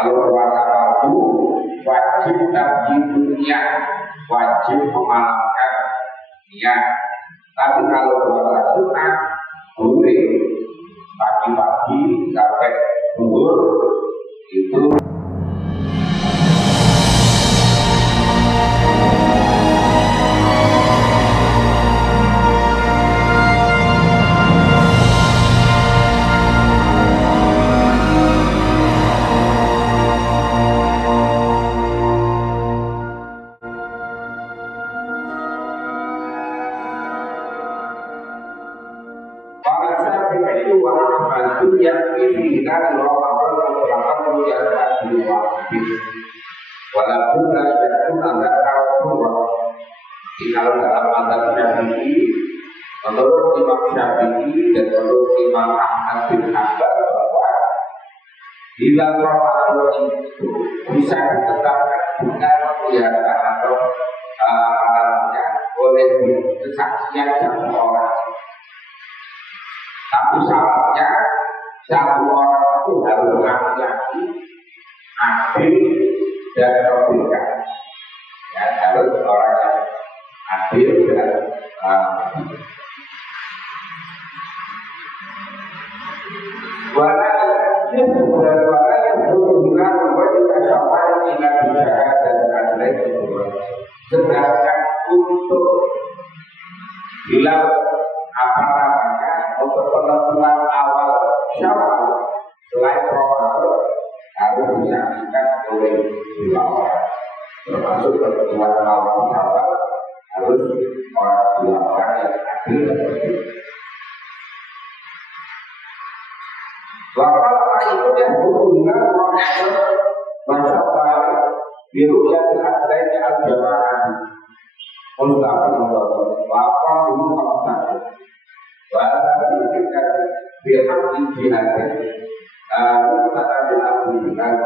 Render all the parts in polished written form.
Kalau puasa fardu wajib tabjidnya, wajib mengamalkan niat. Tapi kalau puasa sunnah boleh pagi-pagi sampai zuhur itu. Yang ini kan Ramadan melakukan kegiatan di wajib, walaupun tidak ada kalau dalam mazhab Syafi'i, menurut Imam Syafi'i dan menurut Imam Ahmad bin Hanbal bahwa bila Ramadan itu bisa ditetapkan dengan kegiatan atau oleh kesaksian satu orang, tapi syaratnya satu orang itu harus laki-laki, adil dan berbeda. Ya, harus orang yang adil dan yang berhubungan dengan syafa'at ila bisyara dan adil. Sedangkan untuk bila untuk penentuan awal syawal selain Ramadan harus disaksikan oleh dua orang, termasuk penentuan awal syawal harus dua orang yang adil dan bersih. Bapak itu yang berhubungan Ramadan masyarakat biru yang adanya al-jamaah mustahil bapak dulu kamu bahasa diberikan pihak jihad kata bilang.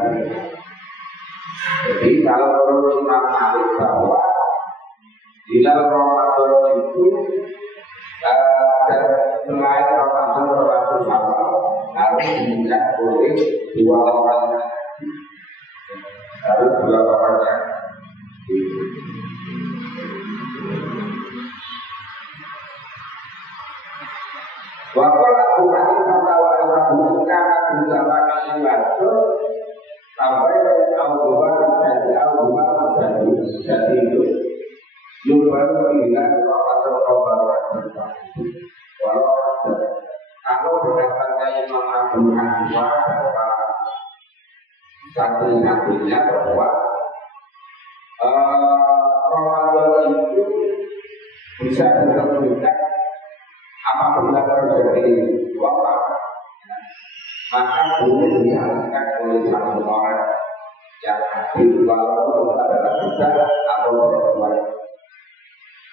Jadi kalau menurut Imam Malik bahwa bila Ramadan itu dan selain Ramadan termasuk Syawal harus diingat oleh dua orang yang Wakola bukan kata wajib karena bersama ibadah sampai dari awal jadi itu lupa dengan Ramadan walau kalau berdasarkan Imam Abu Hanifah bahwa satu-satunya bahwa Ramadan itu bisa ditentukan apabila terjadi wabah, maka boleh dihasilkan oleh satu orang yang adil walaupun adalah kita atau perempuan.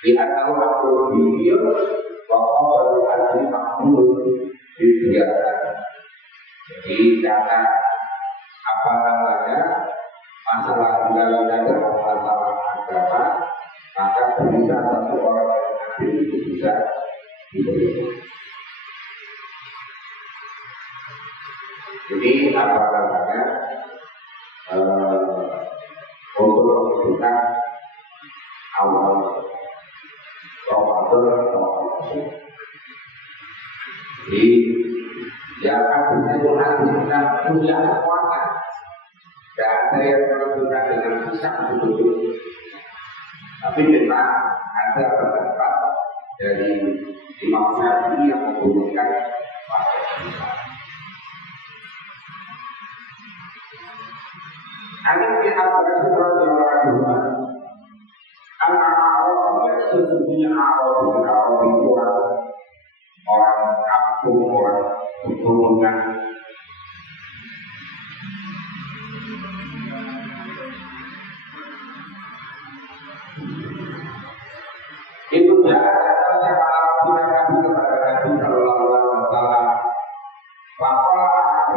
Di antara waktu video, bahwa baru adil makmur dibiarkan. Jadi karena masalah undang-undang dan masalah agama, maka bisa satu orang yang adil itu bisa jadi apa namanya untuk menentukan awal Ramadan. Jadi yang akan itu harus kita punya kekuatan. Dan ada yang menentukan dengan hisab betul. Tapi memang ada pendapat dari Imam Syafi'i yang menghubungkan pakai hisab. Ada pihak berkata anak-anak sesungguhnya Arab itu orang kampung, orang keturunan. Itu jahatnya Arab kepada Nabi Sallallahu Alaihi Wasallam. Bahwa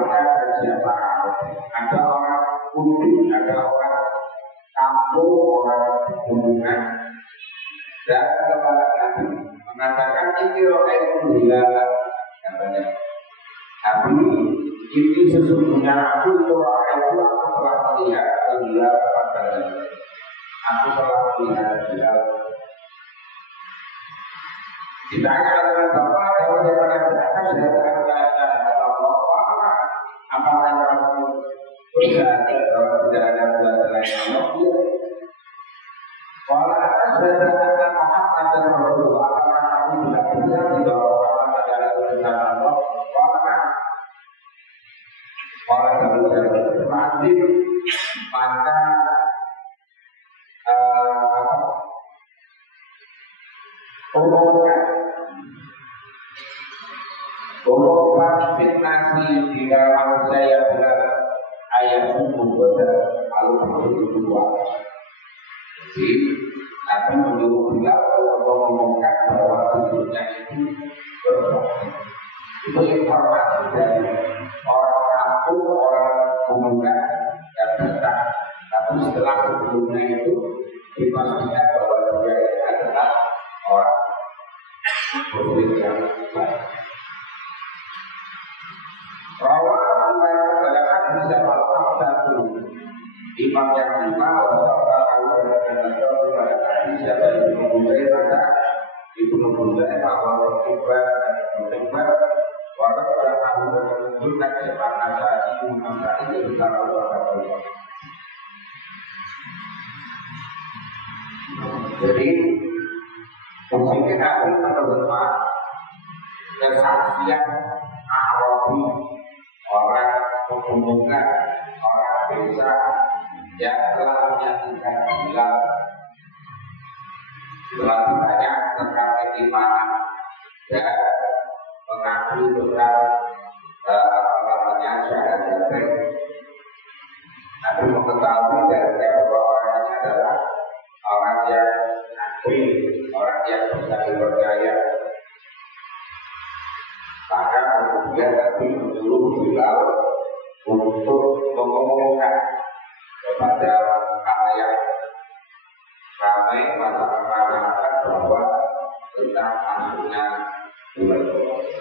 ada siapa? Ada orang Kudus, ada orang kampung, orang keturunan. Dan kepada Nabi mengatakan ini roh itu hilang, katanya. Tapi ini sesungguhnya aku roh itu aku telah melihat Bilal. Ditanya dengan bapak, kalau dia pernah berangkat sudah berangkat Allah, apakah kamu berkata bahwa tidak ada Tuhan selain Allah? Kalau atas berdasarkan Muhammad dan Rasulullah, apakah kamu tidak bilang bahwa Muhammad adalah utusan Allah? Orang yang bermandi maka umumkan fitnasi di dalam saya benar ayat hukum benar lalu berdua. Jadi akan menyuruh beliau untuk mengumumkan bahwa tujuannya itu berbahaya. Itu informasi dari orang kampung, orang pemuda yang datang. Tapi setelah sebelumnya itu dipastikan bahwa dia adalah orang muslim yang baik. Bahwa adalah bisa malam satu imam yang lima atau kalau dengan pada hadis siapa yang memulai maka itu memulai awal kibar orang pada tahu menunjukkan sepanjang saat ini bersama orang. Jadi mungkin aku menerima kesaksian Arabi orang pemungutan orang desa yang telah menyaksikan Bilal setelah banyak tentang keimanan dan mengaku tentang namanya syahadat. Tapi mengetahui dari bahwa orangnya adalah orang yang asli, orang yang bisa dipercaya. Maka kemudian Nabi menyuruh Bilal untuk mengumumkan kepada halayak ramai masyarakat bahwa tentang masuknya bulan puasa.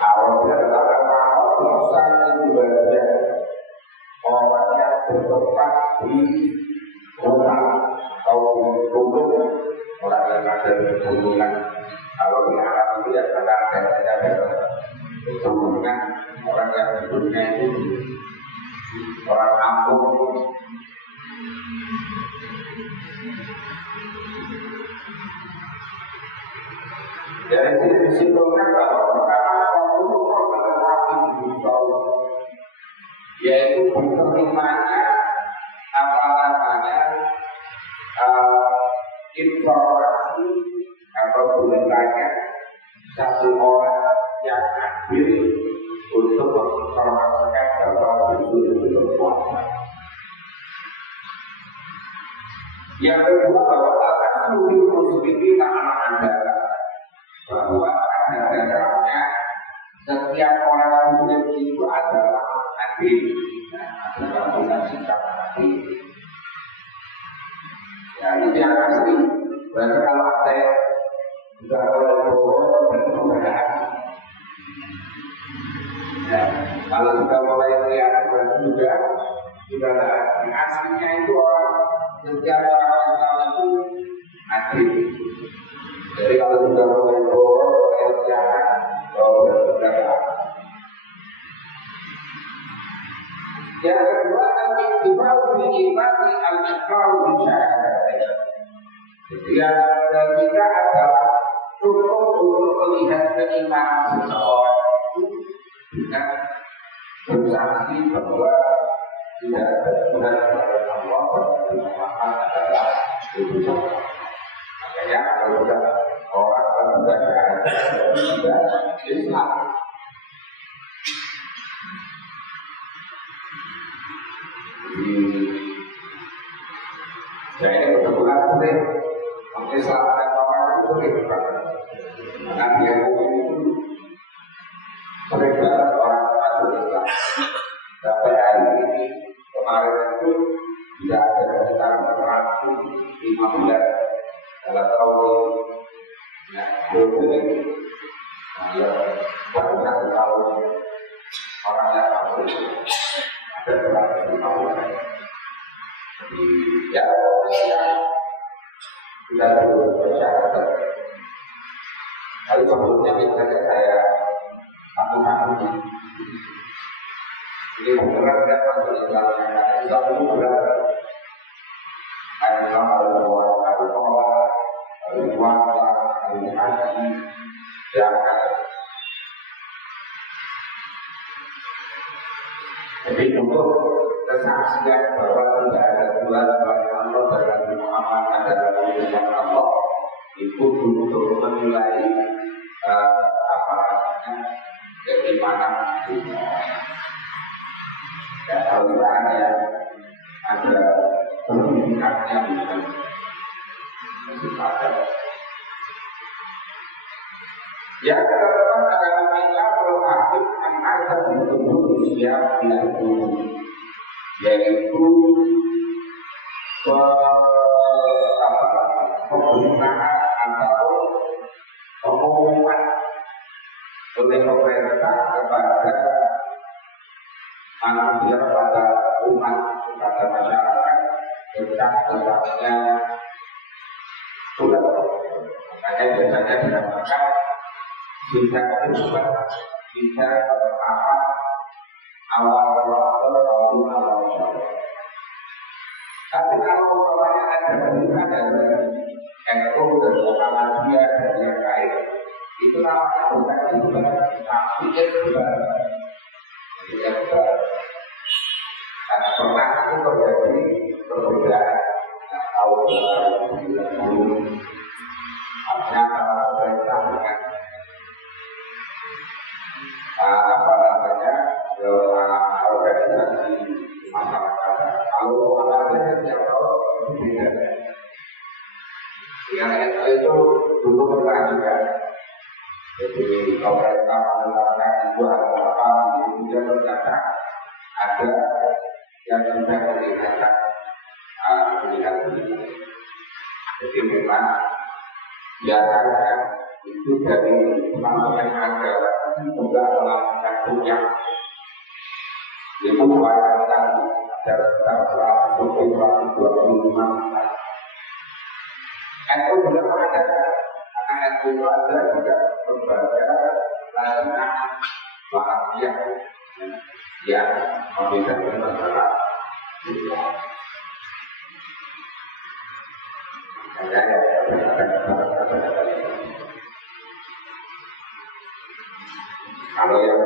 Awalnya adalah awal dosa ibadah orang yang bertempat di rumah atau di rumah orang yang ada di pegunungan. Kalau di Arab itu ya karena ada pegunungan orang yang hidupnya itu orang kampung. Dari sini disimpulkan bahwa perkara Rasulullah menerapi Rasulullah yaitu diterimanya apa namanya informasi atau beritanya satu orang yang adil untuk menginformasikan bahwa itu berpuasa. Yang kedua bahwa akan seluruh muslimin anak anda bahwa dasarnya setiap orang muslim itu adalah adil, adalah punya sikap adil. Ya ini yang asli. Berarti kalau ada yang sudah boleh bohong berarti pembedaan. Ya, kalau sudah mulai kelihatan berarti sudah yang aslinya itu orang setiap orang Islam itu adil. Jadi kalau sudah mulai bohong, jangan berpegawai. Yang kedua, al-iqrar bil-imani al-iqrar bil-syahadat. Yang ketiga adalah cukup untuk melihat keimanan seseorang itu dengan bersaksi bahwa tidak ada Tuhan kepada Allah dan Muhammad adalah utusan Allah. Makanya kalau sudah orang sudah Islam. Saya ini kebetulan sering mengislamkan orang itu sering banget. Karena dia itu sering banget orang masuk Islam. Sampai hari ini kemarin itu tidak ada sekitar 115 dalam tahun ini. Nah, ini dia baru 1 tahun orangnya tahu ada berapa tahun. Jadi ya kita perlu persyaratan. Lalu sebelumnya biasanya saya aku ini benar tidak masuk Islam yang Islam itu benar. Islam harus bawa al-Quran, al-Puasa, al-Haji, zakat. Jadi untuk kesaksian bahwa tidak ada Tuhan selain Allah dan Nabi Muhammad adalah utusan Allah itu untuk menilai keimanan itu. Dan Al-Quran yang ada sertifikatnya bukan sifatnya. Yang keempat adalah kita berhakik ada bentuk manusia yang yaitu penggunaan atau pengumuman oleh pemerintah kepada manusia, pada umat, kepada masyarakat tentang tetapnya bulan. Makanya biasanya dinamakan kita coba kita apa awal Ramadan awal Syawal. Tapi kalau umpamanya ada berita dari NU dan Muhammadiyah dan yang lain, itu namanya bukan bulan, tapi bulan. Karena pernah itu terjadi perbedaan tahun 2020. Ternyata pemerintah dengan organisasi masyarakat. Kalau olahraga setiap tahun beda. Yang itu dulu pernah juga. Jadi pemerintah menetapkan itu apa, kemudian ternyata ada yang sudah melihat ini. Jadi memang biasanya itu dari penampilan agama juga melakukan puncak. Itu wajibkan ada sekitar 125. NU juga ada, karena NU itu ada juga berbagai layanan bahagia yang membedakan masalah dunia. Kalau yang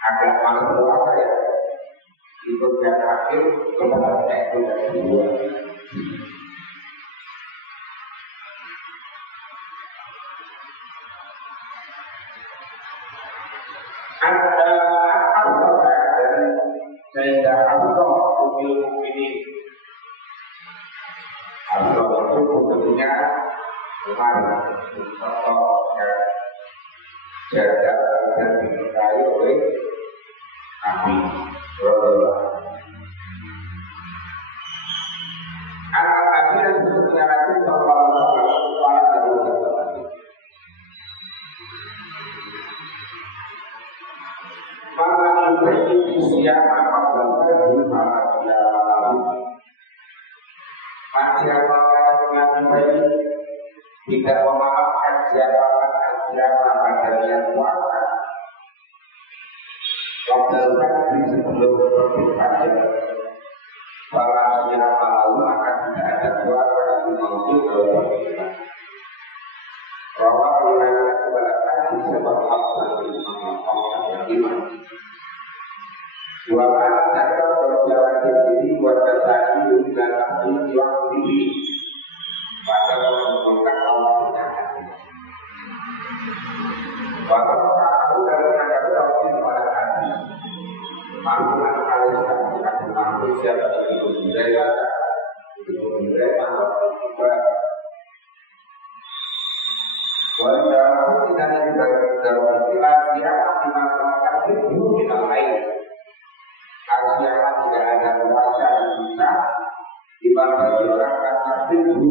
agak malas puasa ya itu yang akhir kebenarannya itu dari dua. Ada apa dan sehingga Allah umil ini Allah itu bentuknya kemarin contoh jaga dan dimintai oleh Nabi Rasulullah. Anak Nabi yang sebetulnya Nabi Sallallahu Alaihi Wasallam mana itu siapa apa dan siapa lalu siapa yang baik tidak memaafkan siapa pada yang puasa. Waktukan di sebelum berbuka para siapa lalu maka tidak ada puasa yang mampu berbuka. Bahwa mengenai keberatan sebab Allah yang iman. Dua kata berjalan sendiri wajah tadi dan tahun yang tinggi pada mengumpulkan Allah berjalan. Bahwa tahu dari negara tahun pada hati. Manfaat kalian tidak manusia dari budaya juga. Walaupun tidak juga dalam istilah dimaksudkan itu tidak lain. Siapa tidak ada kuasa yang bisa dibagi orang karena itu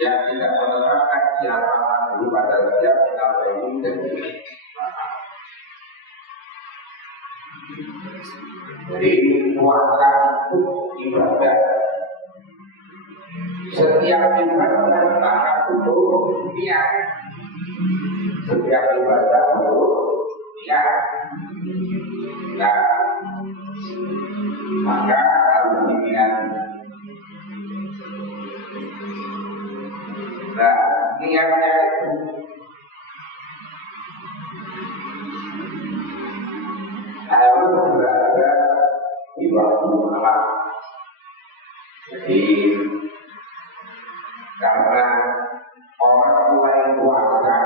yang tidak menetapkan siapa dulu pada siap kita ini dan jadi puasa itu ibadah. Setiap ibadah maka butuh niat. Setiap ibadah butuh niat. Nah, maka harus diniat. Nah, niatnya itu harus berada di waktu malam. Jadi karena orang mulai puasa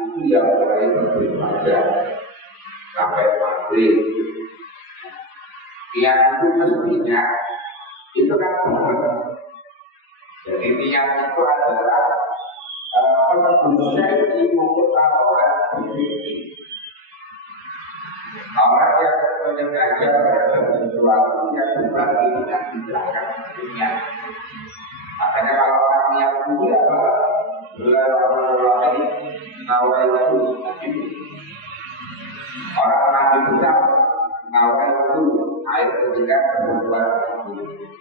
itu yang mulai beribadah sampai maghrib. Niat itu mestinya itu kan benar. Jadi niat itu adalah penunjuknya mengutamakan diri. Orang yang menyengaja terhadap sesuatu yang berbagi dengan tindakan niat. Makanya kalau orang niat dulu apa? Belar-belar nawai itu. Orang nabi besar nawai itu air ketika berbuat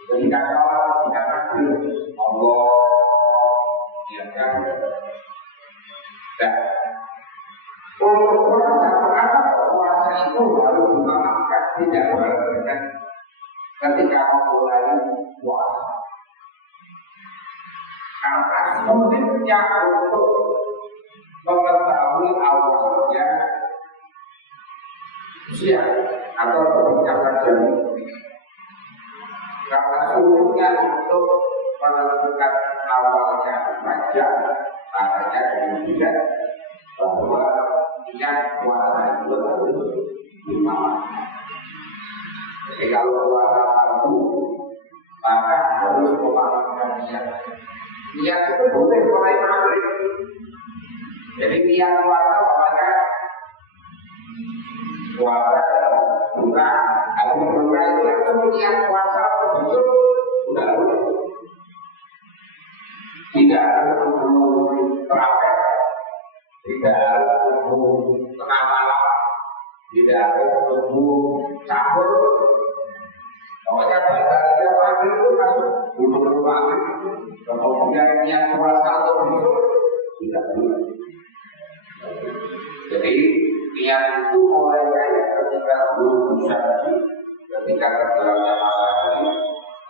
ketika sholat ketika takbir Allah niatkan. Dan untuk puasa kenapa puasa itu harus dimakamkan tidak berarti ketika memulai puasa. Karena sulitnya untuk mengetahui awalnya siang atau mencapai jam. Karena sulitnya untuk menentukan awalnya baca, makanya kemudian bahwa niat puasa itu harus dimakamkan. Jadi kalau puasa fardu maka harus memakamkan niat. Niat itu boleh mulai maghrib. Jadi niat puasa makanya puasa buka, habis buka itu langsung niat puasa betul sudah boleh. Tidak harus terakhir, tidak harus tengah malam, tidak harus campur. Pokoknya pada setiap maghrib itu masuk dulu maghrib. Kemudian niat puasa atau besok tidak boleh. Jadi niat itu mulai dari ketika belum syar'i, ketika tergelamnya matahari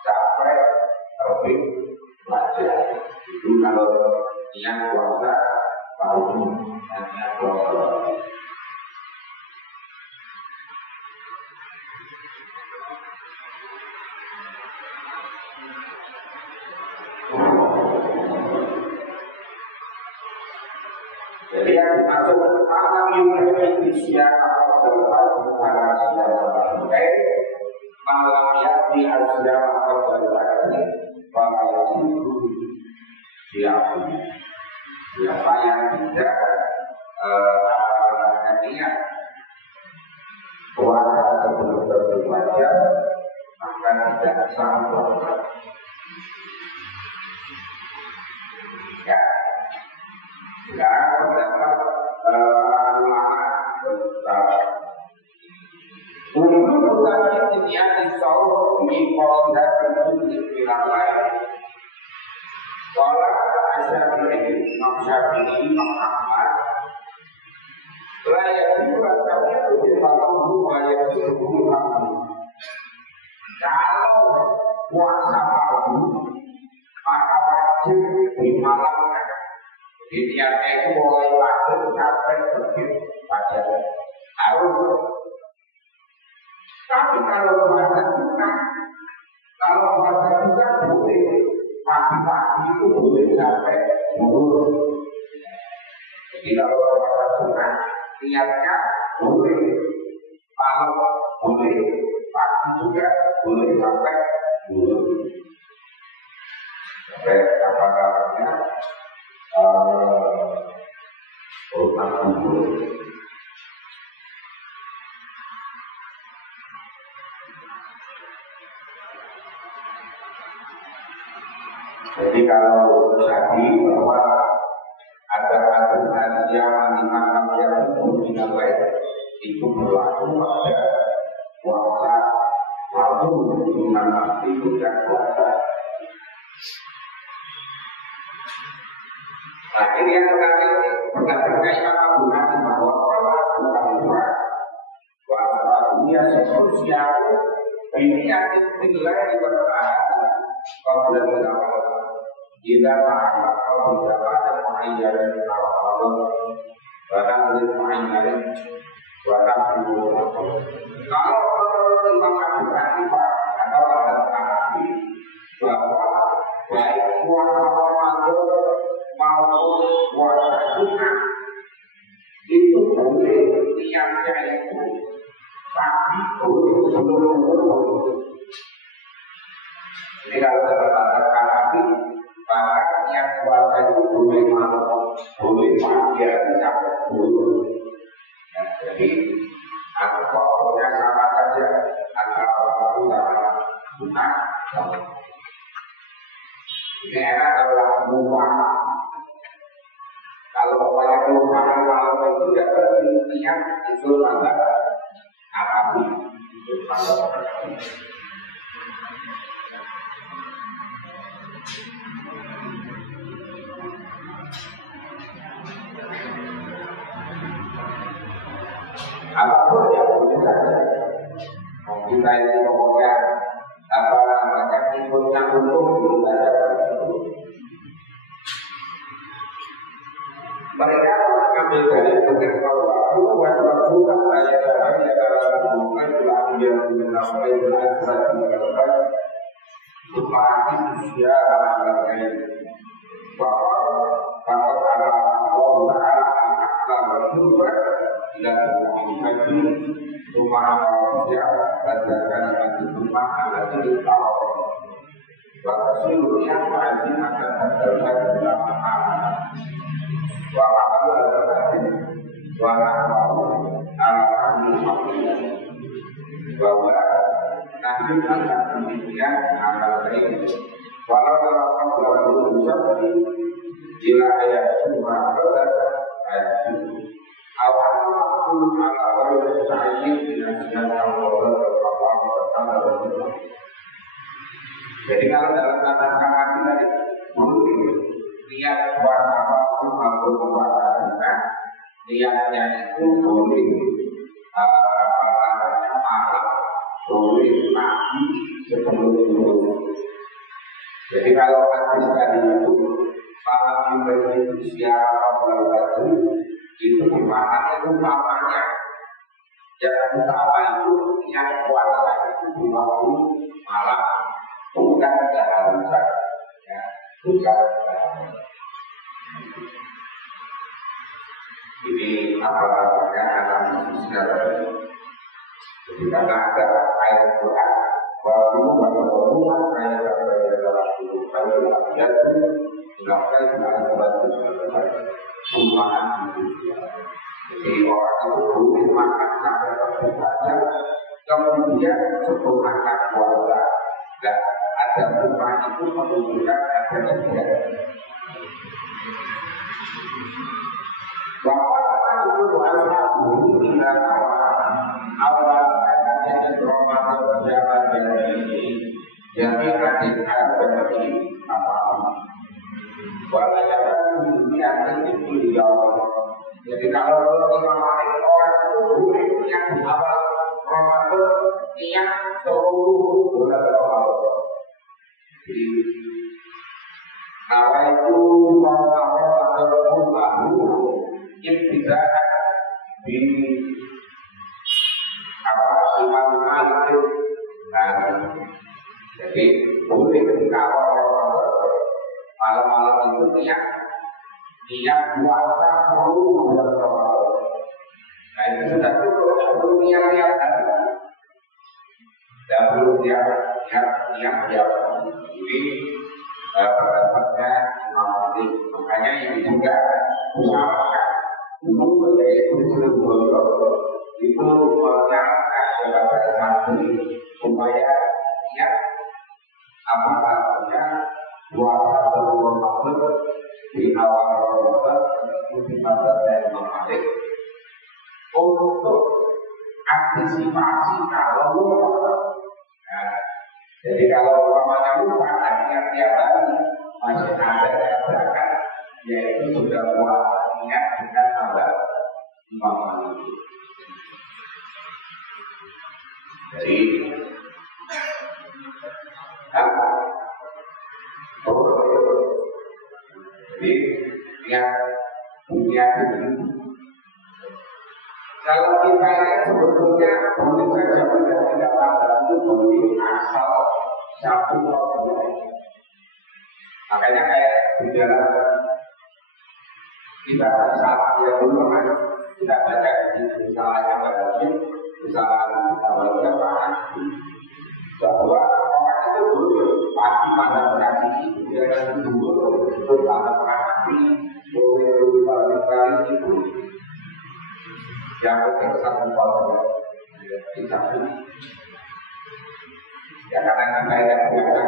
sampai terbit fajar. Itu kalau niat puasa baru niat puasa. Jadi yang dimaksud alam Indonesia atau tempat para siapa malam yang di Azram atau Bali para itu siapa yang tidak niat puasa sebelum berpuasa maka tidak sah puasa. Ya. Sekarang terdapat ulama untuk tadi niat disau di polda itu dibilang lain. Kalau Asyafi'i, Syafi'i, Ahmad, layak juga kami itu dibangun layak juga. Kalau puasa fardu maka wajib dimalamkan. Jadi niatnya itu mulai maghrib sampai terbit fajar. Harus. Tapi kalau puasa sunnah, kalau puasa sunnah boleh pagi-pagi itu boleh sampai zuhur. Jadi kalau puasa sunnah niatnya boleh, kalau boleh pagi juga boleh sampai zuhur. Sampai apa namanya? Urutan kubur. Jadi kalau tadi bahwa yang lain itu berlaku pada puasa malam nanti bukan puasa. Nah ini yang menarik berdasarkan Imam Abu Hatim bahwa bukan puasa dunia sosial ini akan dinilai bertahan kalau tidak kita maaf kalau tidak ada pengajaran Allah barang pengajaran barang kalau Imam Abu Hatim atau Al-Hanafi bahwa baik puasa Ramadan maupun puasa Jumat itu boleh niatnya itu pagi boleh sebelum berbuka. Jadi kalau dalam Hanafi maka niat puasa itu boleh malam, boleh pagi hari sampai dulu. Jadi pokoknya sama saja antara waktu sama Jumat. Ini enak adalah lupa. Kalau banyak kelupaan malam itu tidak berarti niat itu tanda Hanafi itu tanda. Apapun yang boleh saja. Kita ini pokoknya apa namanya ikut campur juga ada. Mereka mengambil dari dengan bahwa aku wajib bukan saya dalam dalam mungkin telah dia mengenai asal mengatakan supaya dia akan bahwa kalau ada Allah Taala akan berubah tidak mungkin cuma dia berdasarkan hati cuma ada di tahu bahwa seluruhnya masih akan terdapat dalam bahwa kamu adalah bahwa nanti akan demikian amal baik. Walau dalam kamu bersaksi jika ayat cuma berat ayat itu awal waktu awal bersaksi dengan segala Allah berkata. Jadi kalau dalam kata-kata tadi mungkin niat puasa apapun maupun puasa sunnah niatnya itu boleh malam boleh pagi sebelum tidur. Jadi kalau hadis tadi itu malam yang siapa berwudu itu dimaknai utamanya yang utama itu niat puasa itu di waktu malam bukan keharusan ya bukan ini apa namanya analisis dari jadi karena ada ayat Quran bahwa Tuhan saya dalam hidup saya itu dilakukan dengan sebab sumpah jadi orang itu boleh makan sampai terbaca kemudian sebelum makan puasa dan ada sumpah itu menunjukkan ada juga bahwa itu al-Fatihah tidak awal ayatnya Ramadan berjalan dari jadi hadis dari apa walaupun dunia itu dijawab. Jadi kalau Imam Malik orang itu boleh yang awal Ramadan yang seluruh bulan Ramadan. Jadi awal itu Ramadan atau lalu ibtidaan di apa Imam Malik jadi boleh ketika malam-malam itu niat puasa perlu bulan Ramadan. Nah itu sudah cukup, tidak perlu niat-niat hari, tidak perlu niat. Ini pendapatnya Imam Malik. Makanya ini juga usahakan belum menjadi kurikulum beliau itu menyarankan kepada santri supaya niat apa namanya puasa Ramadan di awal Ramadan mengikuti mazhab Imam Malik antisipasi kalau lupa. Nah, jadi kalau umpamanya lupa dan tiap hari masih ada gerakan, yaitu sudah buat niat dengan sabar umpamanya. Jadi niat itu kalau kita lihat sebetulnya boleh saja tidak pada itu boleh asal satu orang. Makanya kayak di dalam kita salah yang dulu kita baca di salah yang berarti kesalahan kita baca bahwa orang itu dulu pasti pada berarti dia akan dulu pada berarti boleh berkali-kali itu yang satu tahun kita ya karena kita yang biasa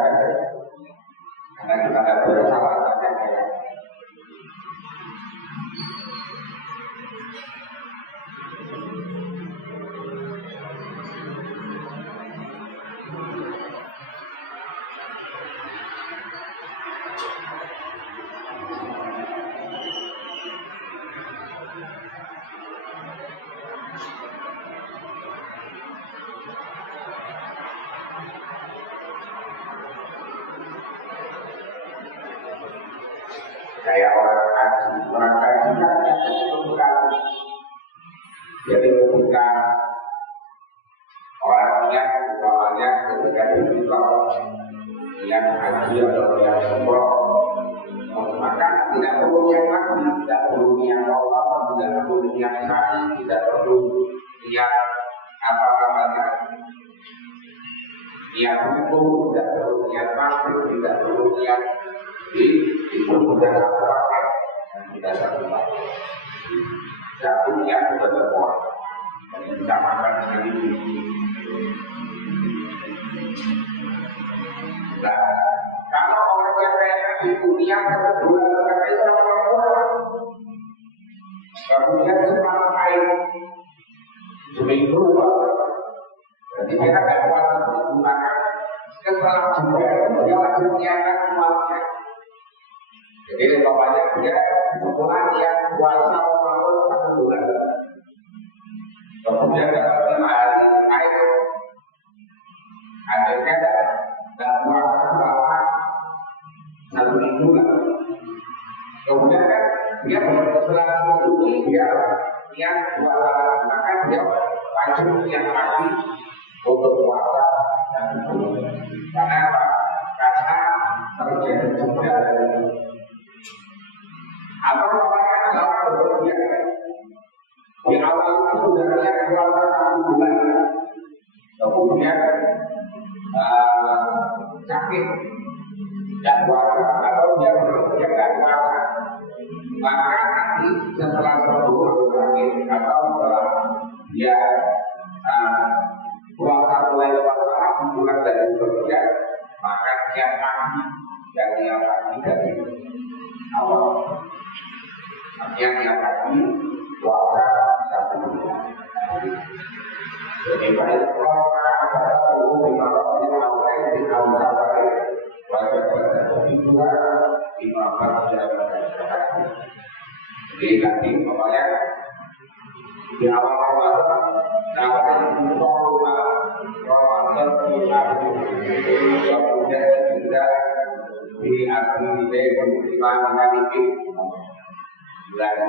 karena kita ada bersalah saja kayak orang kaji kan membuka, jadi membuka orang yang umpamanya ketika dibuka yang haji atau yang umroh, maka tidak perlu niat lagi, tidak perlu niat Allah, tidak perlu niat sa'i, tidak perlu niat apa namanya niat hukum, tidak perlu niat masjid, tidak perlu niat itu sudah satu paket dan tidak satu paket. Satunya sudah terbuat dan disamakan dengan ini. Nah, kalau orang yang kayaknya itu niat kedua mereka itu orang perempuan, kemudian setelah kain seminggu, jadi kita tidak kuat menggunakan setelah juga dia wajib niatkan semuanya. Jadi bapaknya dia sebulan yang puasa Ramadan 1 bulan. Kemudian dapat 5 hari air, akhirnya tidak puasa selama 1 minggu. Kemudian kan dia setelah seminggu dia niat puasa, maka dia wajib niat lagi untuk puasa dan karena apa? Karena terjadi juga atau orang yang bekerja di awal itu sudah niat puasa 1 bulan, kemudian sakit dan puasa atau dia bekerja dan puasa, maka nanti setelah sembuh sakit atau setelah dia puasa mulai puasa bulan dari bekerja, maka niat lagi dan niat lagi dari awal. Yang lagi puasa 1 bulan. Jadi baik kalau ada hukum di mana kita mulai di tahun sabar wajib berarti juga 15 jam. Jadi nanti pokoknya di awal Ramadan dapat Ramadan kemudian juga di akhir kemudian nanti bulan.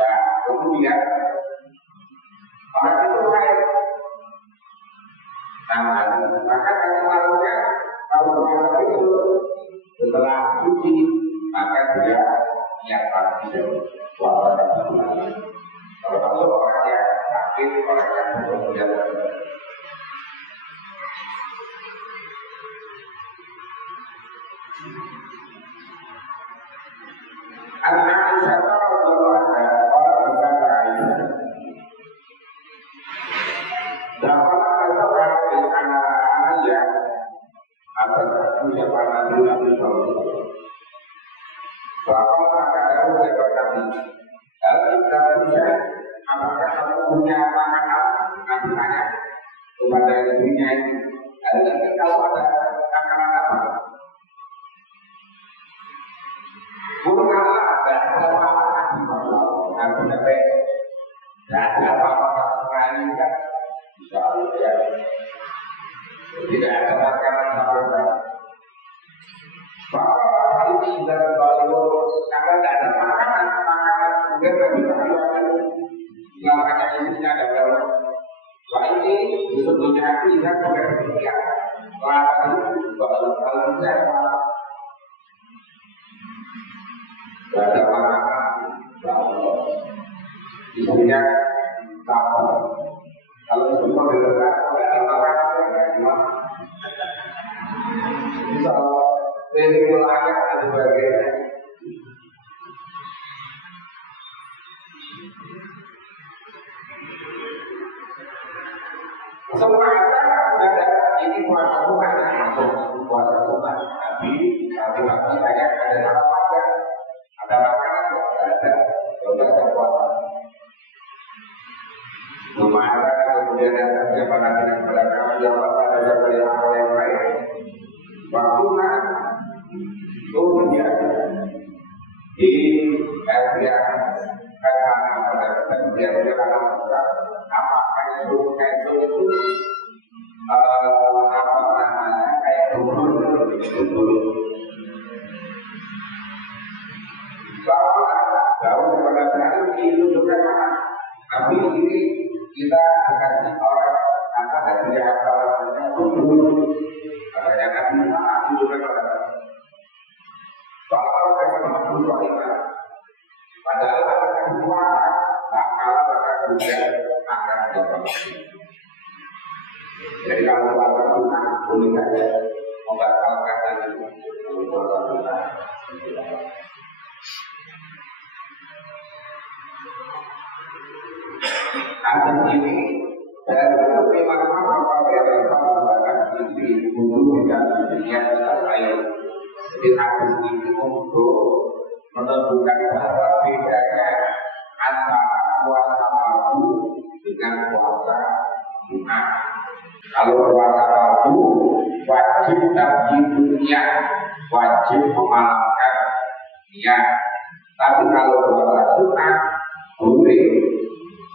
Nah, kemudian orang itu kaya. Nah, maka kemarinnya kalau puasa itu setelah suci maka dia niat lagi puasa 1 bulan. Kalau masuk orang yang sakit, orang yang bekerja. Anak Aisyah radhiyallahu anha orang berkata Aisyah, dapat seorang anak yang atas ucapan Nabi Sallallahu. Bahwa maka jauh lebar Nabi. Kalau kita bisa, apakah kamu punya makanan ini sebetulnya tidak berpikir lalu kalau siapa ada makanan isinya apa? Kalau semua diletak ada makanan misal piring layak dan sebagainya. Semua ada ini kuasa Tuhan, masuk kuasa Tuhan. Tapi pagi-pagi banyak ada sarapan, ada makanan, ada juga kuasa. Memarah kemudian ada siapa dengan pada kami yang ada dari hal yang lain. Waktunya dunia di area karena pada kemudian karena apakah itu apa namanya kayak dulu bahwa jauh sebenarnya itu juga tapi ini kita akan orang apa dari apa namanya katanya kan itu juga kalau kita mampu padahal akan kuasa tak kalah akan juga akan berproses. Jadi kalau kuasa Tuhan boleh saja membatalkan tadi kuasa Tuhan. Hadis ini dari memang apa yang dikatakan di buku dan niat lain. Jadi hadis ini untuk menentukan bahwa bedanya antara kuasa fardu dengan kuasa sunnah. Kalau kuasa fardu wajib niat, wajib mengamalkan niat. Tapi kalau kuasa sunnah boleh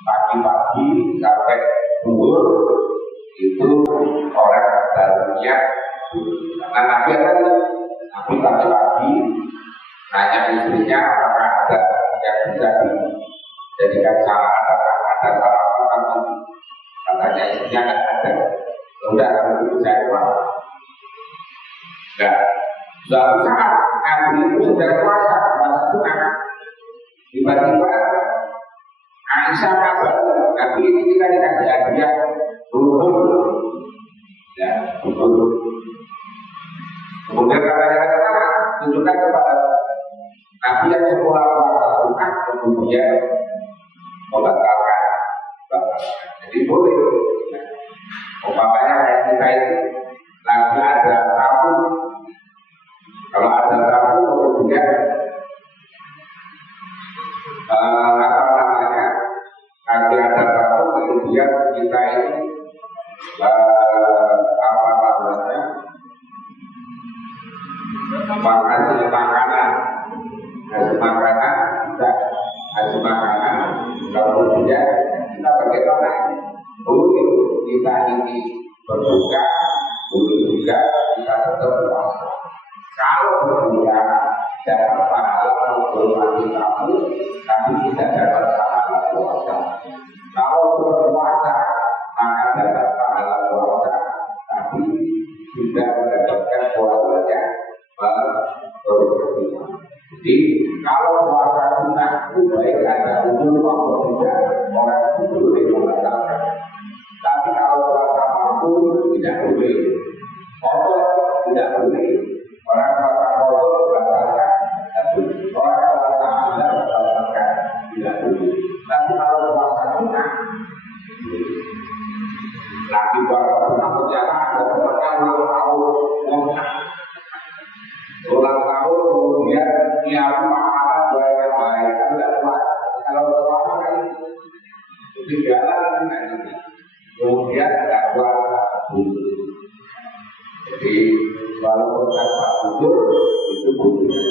pagi-pagi sampai zuhur itu orang barunya karena Nabi pagi-pagi nanya istrinya apakah ada yang bisa dijadikan salah ada salah apa katanya istrinya nggak ada. Udah kalau itu saya puasa. Nah, suatu saat Nabi itu sedang puasa sunnah tiba-tiba Aisyah kabar, Nabi ini kita dikasih hadiah burung, ya burung. Kemudian kata-kata tunjukkan kepada Nabi yang sekolah puasa sunnah kemudian membatalkan. Jadi boleh. Umpamanya kayak kita ini lagi ada tamu, kalau ada tamu kemudian lagi ada tamu kemudian kita ini hasil makanan kemudian kita bagaimana boleh kita ini berbuka boleh juga kita tetap puasa. Kalau berbuka dapat pahala menghormati tamu tapi tidak dapat pahala puasa. Kalau berpuasa maka dapat pahala puasa tapi tidak mendapatkan pahalanya berarti. Jadi kalau puasa sunnah itu baik ada umur maupun tidak orang itu boleh membatalkan. Tapi kalau puasa mampu tidak boleh. Kodok tidak boleh. Orang puasa kodok membatalkan. Orang puasa anda membatalkan tidak boleh. Tapi kalau puasa sunnah lagi puasa sunnah berjalan ada temannya ulang tahun kemudian nyiapin makanan banyak baik tidak kuat. Kalau puasa kan itu jalan kemudian tidak kuat. Jadi walaupun tanpa tidur itu boleh.